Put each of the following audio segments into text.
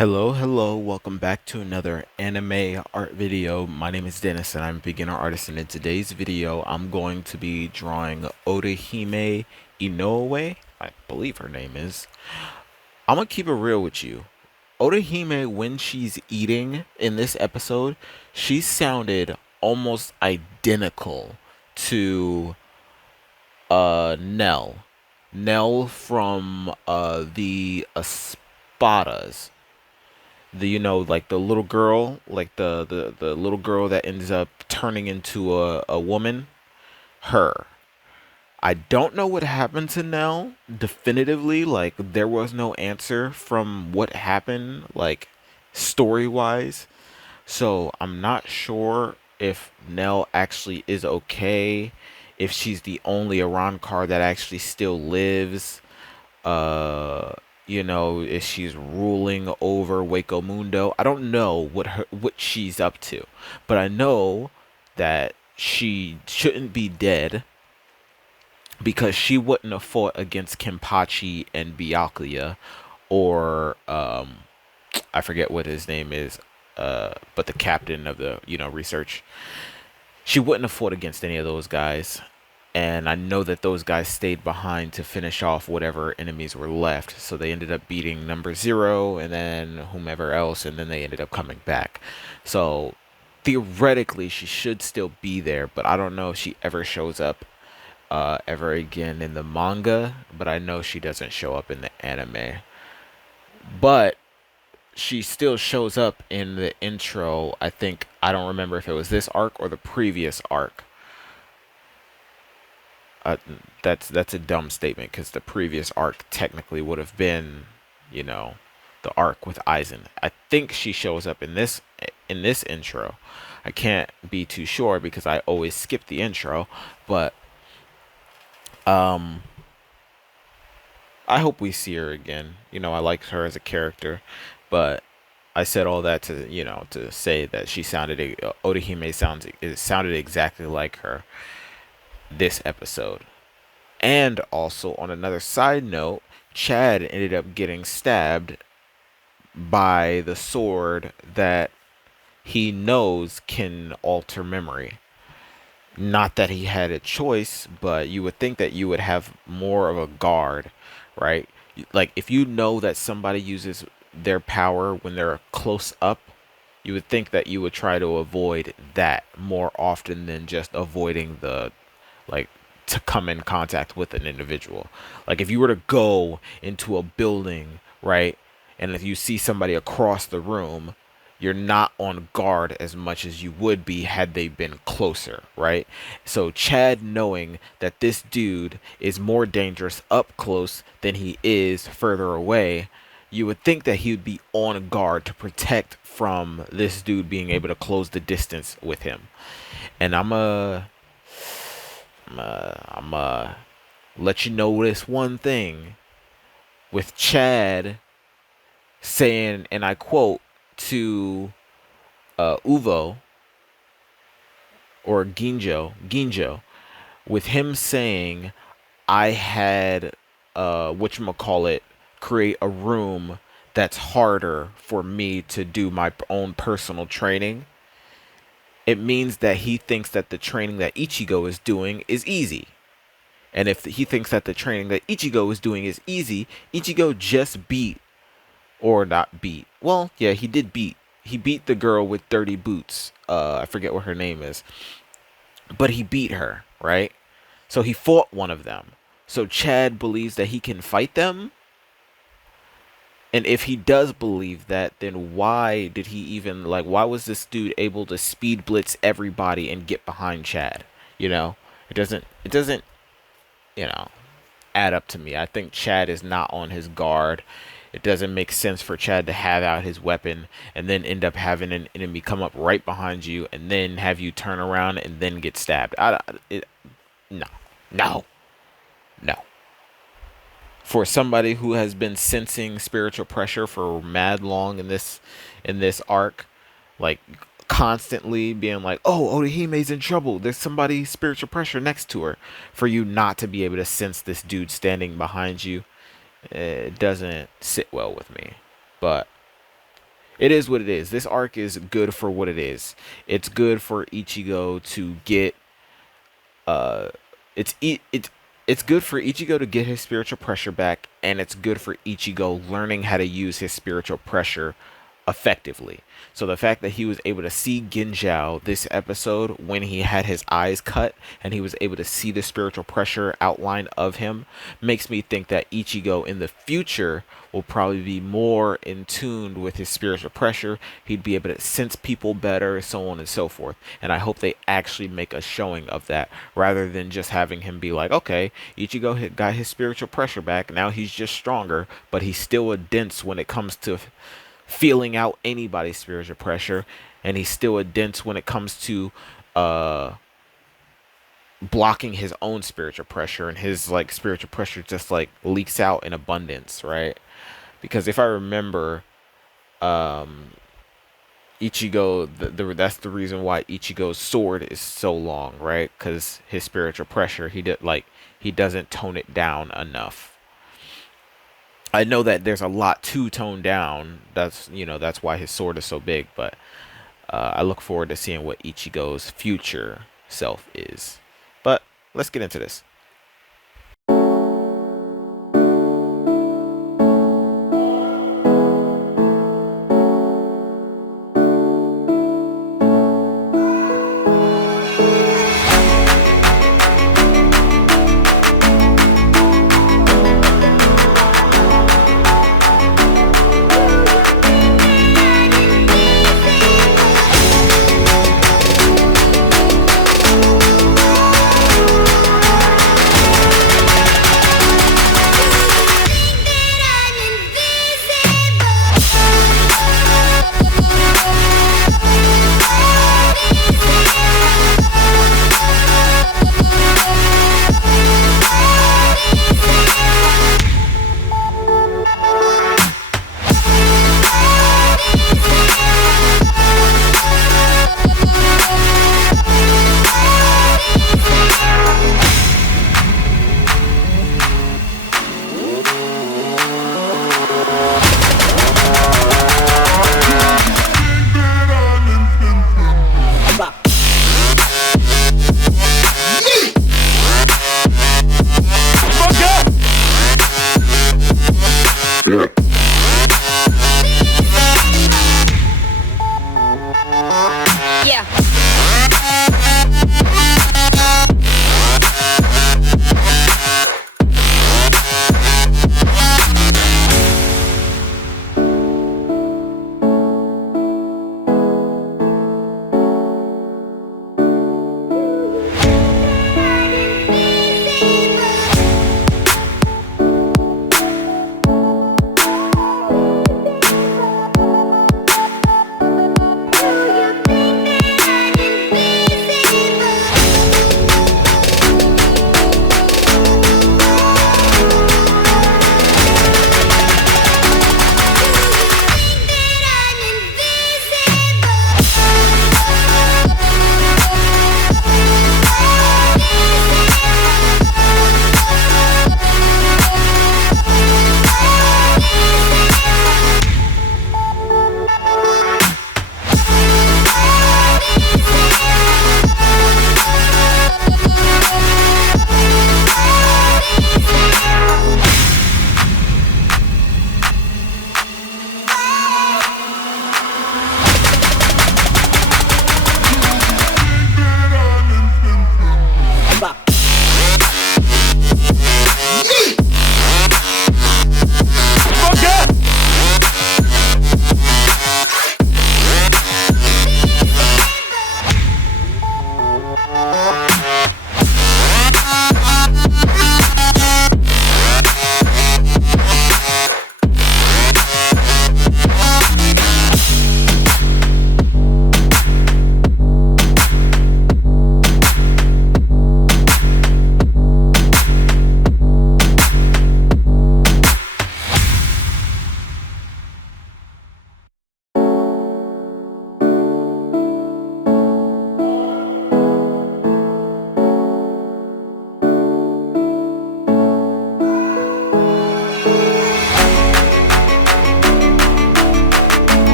Hello, welcome back to another anime art video. My name is Dennis and I'm a beginner artist, and in today's video I'm going to be drawing Orihime Inoue. I believe her name is. I'm gonna keep it real with you. Orihime, when she's eating in this episode, she sounded almost identical to Nell. Nell from the Espadas, like the little girl, like the little girl that ends up turning into a woman. Her. I don't know what happened to Nell definitively. Like, there was no answer from what happened, like, story wise. So I'm not sure if Nell actually is okay, if she's the only Iran card that actually still lives, uh if she's ruling over Waco Mundo. I don't know what she's up to, but I know that she shouldn't be dead because she wouldn't have fought against Kimpachi and Byakuya, or I forget what his name is, but the captain of the research. She wouldn't have fought against any of those guys. And I know that those guys stayed behind to finish off whatever enemies were left. So they ended up beating number zero and then whomever else, and then they ended up coming back. So theoretically, she should still be there, but I don't know if she ever shows up ever again in the manga. But I know she doesn't show up in the anime. But she still shows up in the intro. I don't remember if it was this arc or the previous arc. uh, that's a dumb statement because the previous arc technically would have been, you know, the arc with Aizen. I think she shows up in this intro. I can't be too sure because I always skip the intro, but um, I hope we see her again. I like her as a character, but I said all that to to say that she sounded Orihime sounds it sounded exactly like her this episode. And also, on another side note, Chad ended up getting stabbed by the sword that he knows can alter memory. Not that he had a choice, but you would think that you would have more of a guard, right? Like, if you know that somebody uses their power when they're close up, you would think that you would try to avoid that more often than just avoiding like to come in contact with an individual. Like, if you were to go into a building, right, and if you see somebody across the room, you're not on guard as much as you would be had they been closer, right? So Chad, knowing that this dude is more dangerous up close than he is further away, you would think that he would be on guard to protect from this dude being able to close the distance with him. And I'm let you know this one thing with Chad saying, and I quote, to Uvo or Ginjo, with him saying, I had whatchamacallit create a room that's harder for me to do my own personal training. It means that he thinks that the training that Ichigo is doing is easy. And if he thinks that the training that Ichigo is doing is easy, Ichigo just beat, or not beat. Well, yeah, he did beat. He beat the girl with dirty boots. I forget what her name is. But he beat her, right? So he fought one of them. So Chad believes that he can fight them. And if he does believe that, then why did he even, like, why was this dude able to speed blitz everybody and get behind Chad? It doesn't, you know, add up to me. I think Chad is not on his guard. It doesn't make sense for Chad to have out his weapon and then end up having an enemy come up right behind you and then have you turn around and then get stabbed. No, no, no. For somebody who has been sensing spiritual pressure for mad long in this arc, like constantly being like, "Oh, Orihime's in trouble. There's somebody spiritual pressure next to her," for you not to be able to sense this dude standing behind you, it doesn't sit well with me. But It is what it is. This arc is good for what it is. It's good for Ichigo to get it's it's good for Ichigo to get his spiritual pressure back, and it's good for Ichigo learning how to use his spiritual pressure effectively. So the fact that he was able to see Ginjao this episode when he had his eyes cut and he was able to see the spiritual pressure outline of him makes me think that Ichigo in the future will probably be more in tune with his spiritual pressure. He'd be able to sense people better, so on and so forth. And I hope they actually make a showing of that rather than just having him be like, okay, Ichigo got his spiritual pressure back. Now he's just stronger, but he's still a dense when it comes to feeling out anybody's spiritual pressure, and he's still a dense when it comes to uh blocking his own spiritual pressure, and his like spiritual pressure just like leaks out in abundance, right? Because if I remember, um Ichigo, that's the reason why Ichigo's sword is so long, right? Because his spiritual pressure, he doesn't tone it down enough. I know that there's a lot to tone down. That's why his sword is so big. But I look forward to seeing what Ichigo's future self is. But let's get into this.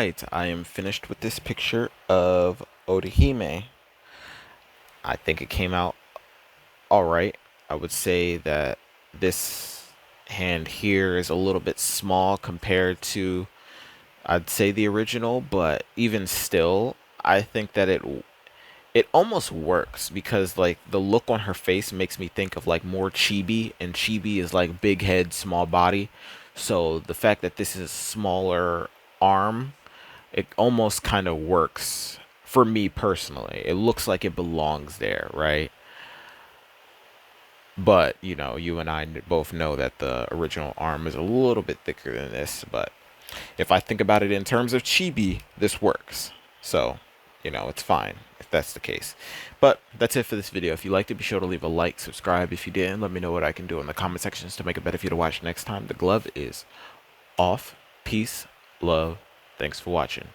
right, I am finished with this picture of Orihime. I think it came out all right. I would say that this hand here is a little bit small compared to, I'd say, the original, but even still, I think that it almost works because like the look on her face makes me think of like more chibi, and chibi is like big head, small body. So the fact that this is a smaller arm, it almost kind of works for me personally. It looks like it belongs there, right? But, you know, you and I both know that the original arm is a little bit thicker than this. But if I think about it in terms of chibi, this works. So, you know, it's fine if that's the case. But that's it for this video. If you liked it, be sure to leave a like, subscribe. If you didn't, let me know what I can do in the comment sections to make it better for you to watch next time. The glove is off. Peace, love. Thanks for watching.